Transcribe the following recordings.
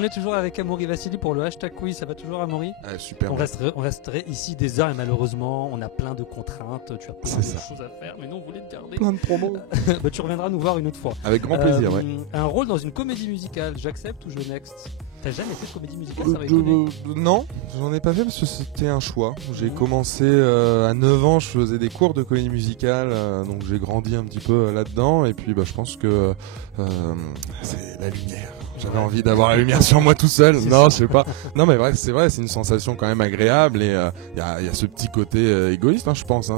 On est toujours avec Amaury Vassili pour le hashtag quiz. Ça va toujours, Amaury? Super. On resterait ici des heures et malheureusement, on a plein de contraintes. Tu as plein de choses à faire, mais nous, on voulait te garder. Plein de promos. Tu reviendras nous voir une autre fois. Avec grand plaisir, ouais. Un rôle dans une comédie musicale, j'accepte ou je next? T'as jamais fait de comédie musicale, ça va étonner. Non, j'en ai pas fait parce que c'était un choix. J'ai commencé à 9 ans, je faisais des cours de comédie musicale, donc j'ai grandi un petit peu là-dedans. Et puis je pense que c'est la lumière. J'avais envie d'avoir la lumière sur moi tout seul. Non, je sais pas. Non, mais bref, c'est vrai, c'est une sensation quand même agréable. Et il y a ce petit côté égoïste, je pense.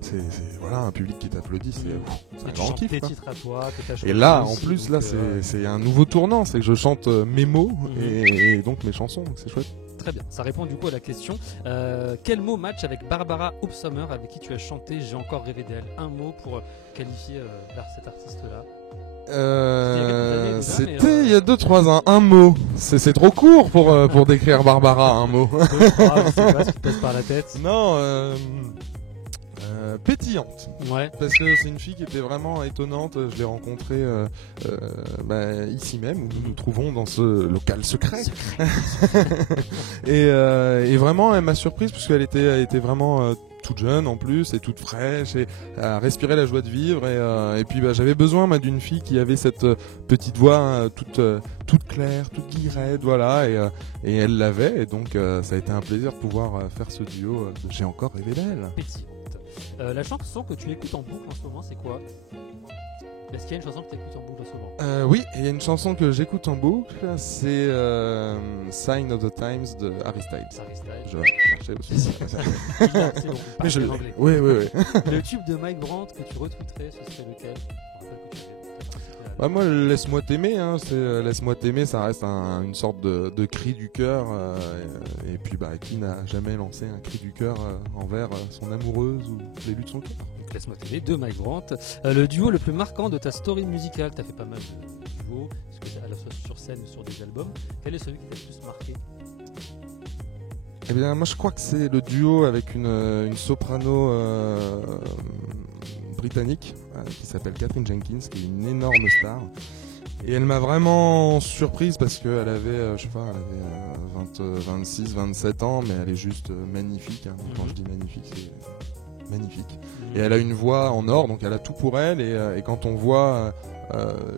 C'est voilà, un public qui t'applaudit, c'est un grand kiff. Tes titres à toi, que t'as et là, aussi, en plus, donc, c'est un nouveau tournant. C'est que je chante mes mots et donc mes chansons. Donc c'est chouette. Très bien, ça répond du coup à la question. Quel mot match avec Barbara Hobsbawm avec qui tu as chanté J'ai encore rêvé d'elle? Un mot pour qualifier cet artiste-là. C'était il y a 2-3 ans. Un mot. C'est trop court pour décrire Barbara, un mot. Je sais pas ce qui te passe par la tête. Non, pétillante. Ouais. Parce que c'est une fille qui était vraiment étonnante. Je l'ai rencontrée ici même, où nous nous trouvons dans ce local secret. et vraiment, elle m'a surprise parce qu'elle était vraiment toute jeune en plus et toute fraîche et à respirer la joie de vivre et puis j'avais besoin d'une fille qui avait cette petite voix toute claire, toute guillerette, voilà, et elle l'avait, et donc ça a été un plaisir de pouvoir faire ce duo de J'ai encore rêvé d'elle. La chanson que tu écoutes en boucle en ce moment, c'est quoi? Est-ce qu'il y a une chanson que tu écoutes en boucle en ce moment? Oui, il y a une chanson que j'écoute en boucle, c'est Sign of the Times de Harry Styles. Je vais chercher aussi. C'est bon, mais je l'ai. anglais. Oui. Le tube de Mike Brandt que tu retweeterais, ce serait lequel? Moi, Laisse-moi t'aimer, c'est Laisse-moi t'aimer, ça reste une sorte de cri du cœur, et puis qui n'a jamais lancé un cri du cœur envers son amoureuse ou l'élu de son cœur. Donc Laisse-moi t'aimer de Mike Brandt. Le duo le plus marquant de ta story musicale, t'as fait pas mal de duos, parce que à la fois sur scène ou sur des albums. Quel est celui qui t'a le plus marqué? Eh bien, moi je crois que c'est le duo avec une soprano britannique qui s'appelle Katherine Jenkins, qui est une énorme star. Et elle m'a vraiment surprise parce qu'elle avait, 26, 27 ans, mais elle est juste magnifique. Quand je dis magnifique, c'est magnifique. Et elle a une voix en or, donc elle a tout pour elle. Et quand on voit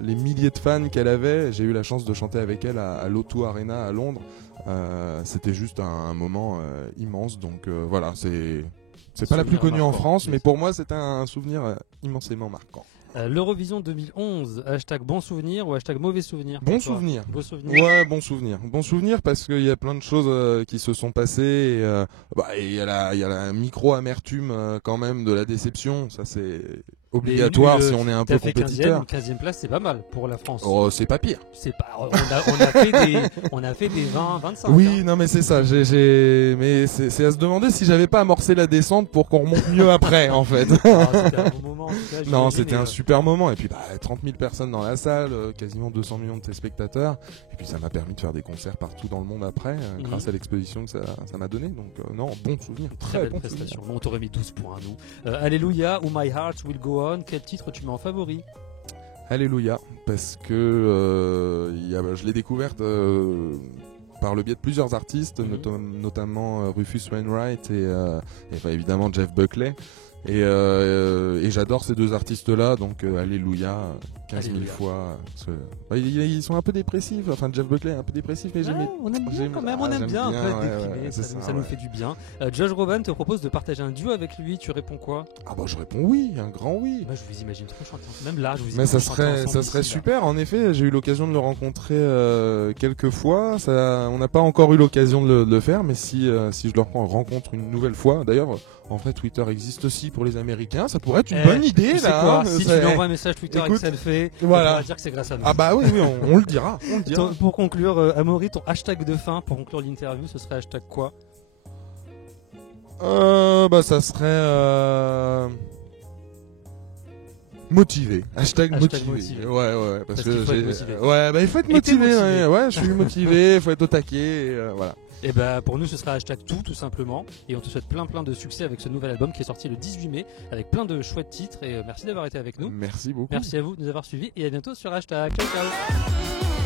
les milliers de fans qu'elle avait, j'ai eu la chance de chanter avec elle à l'O2 Arena à Londres. C'était juste un moment immense. Donc voilà, c'est pas la plus connue en France, mais pour moi c'était un souvenir immensément marquant. L'Eurovision 2011, hashtag bon souvenir ou hashtag mauvais souvenir? Bon souvenir. Bon souvenir. Ouais, bon souvenir. Bon souvenir parce qu'il y a plein de choses qui se sont passées et il y a la micro-amertume quand même de la déception. Ça c'est obligatoire si on est un peu compétiteur. 15e place, c'est pas mal pour la France. Oh, c'est pas pire. C'est pas. On a fait des 20, 25. Oui, non mais c'est ça. Mais c'est à se demander si j'avais pas amorcé la descente pour qu'on remonte mieux après, en fait. C'était un bon moment. En tout cas, non, c'était un super moment. Et puis 30 000 personnes dans la salle, quasiment 200 millions de téléspectateurs. Et puis ça m'a permis de faire des concerts partout dans le monde après, grâce à l'exposition que ça m'a donné. Donc non, bon souvenir. Très belle prestation. Bon, on t'aurait mis 12 points à nous. Alléluia ou My Heart Will Go On. Quel titre tu mets en favori? Alléluia, parce que je l'ai découverte par le biais de plusieurs artistes, notamment Rufus Wainwright et évidemment Jeff Buckley. Et j'adore ces deux artistes-là, donc Alléluia, 15 000 fois. Ils sont un peu dépressifs, enfin Jeff Buckley est un peu dépressif, mais on aime bien quand même, on aime bien un peu être déprimé, ça nous fait du bien. Josh Groban te propose de partager un duo avec lui, tu réponds quoi? Je réponds oui, un grand oui. Moi je vous imagine trop chanter ensemble, même là je vous imagine. Mais ça serait super, en effet, j'ai eu l'occasion de le rencontrer quelques fois, on n'a pas encore eu l'occasion de le faire, mais si je le rencontre une nouvelle fois, d'ailleurs en vrai Twitter existe aussi pour les Américains, ça pourrait être une bonne idée là. Si tu lui envoies un message Twitter et que ça le fait, voilà. on va dire que c'est grâce à nous. Ah bah oui, on le dira. Pour conclure, Amaury, ton hashtag de fin pour conclure l'interview, ce serait hashtag quoi? Ça serait motivé. Hashtag motivé. Ouais, parce que il faut être motivé. Ouais, je suis motivé, il faut être au taquet, voilà. Et pour nous ce sera hashtag tout simplement, et on te souhaite plein de succès avec ce nouvel album qui est sorti le 18 mai avec plein de chouettes titres, et merci d'avoir été avec nous. Merci beaucoup. Merci à vous de nous avoir suivis et à bientôt sur hashtag. Ciao.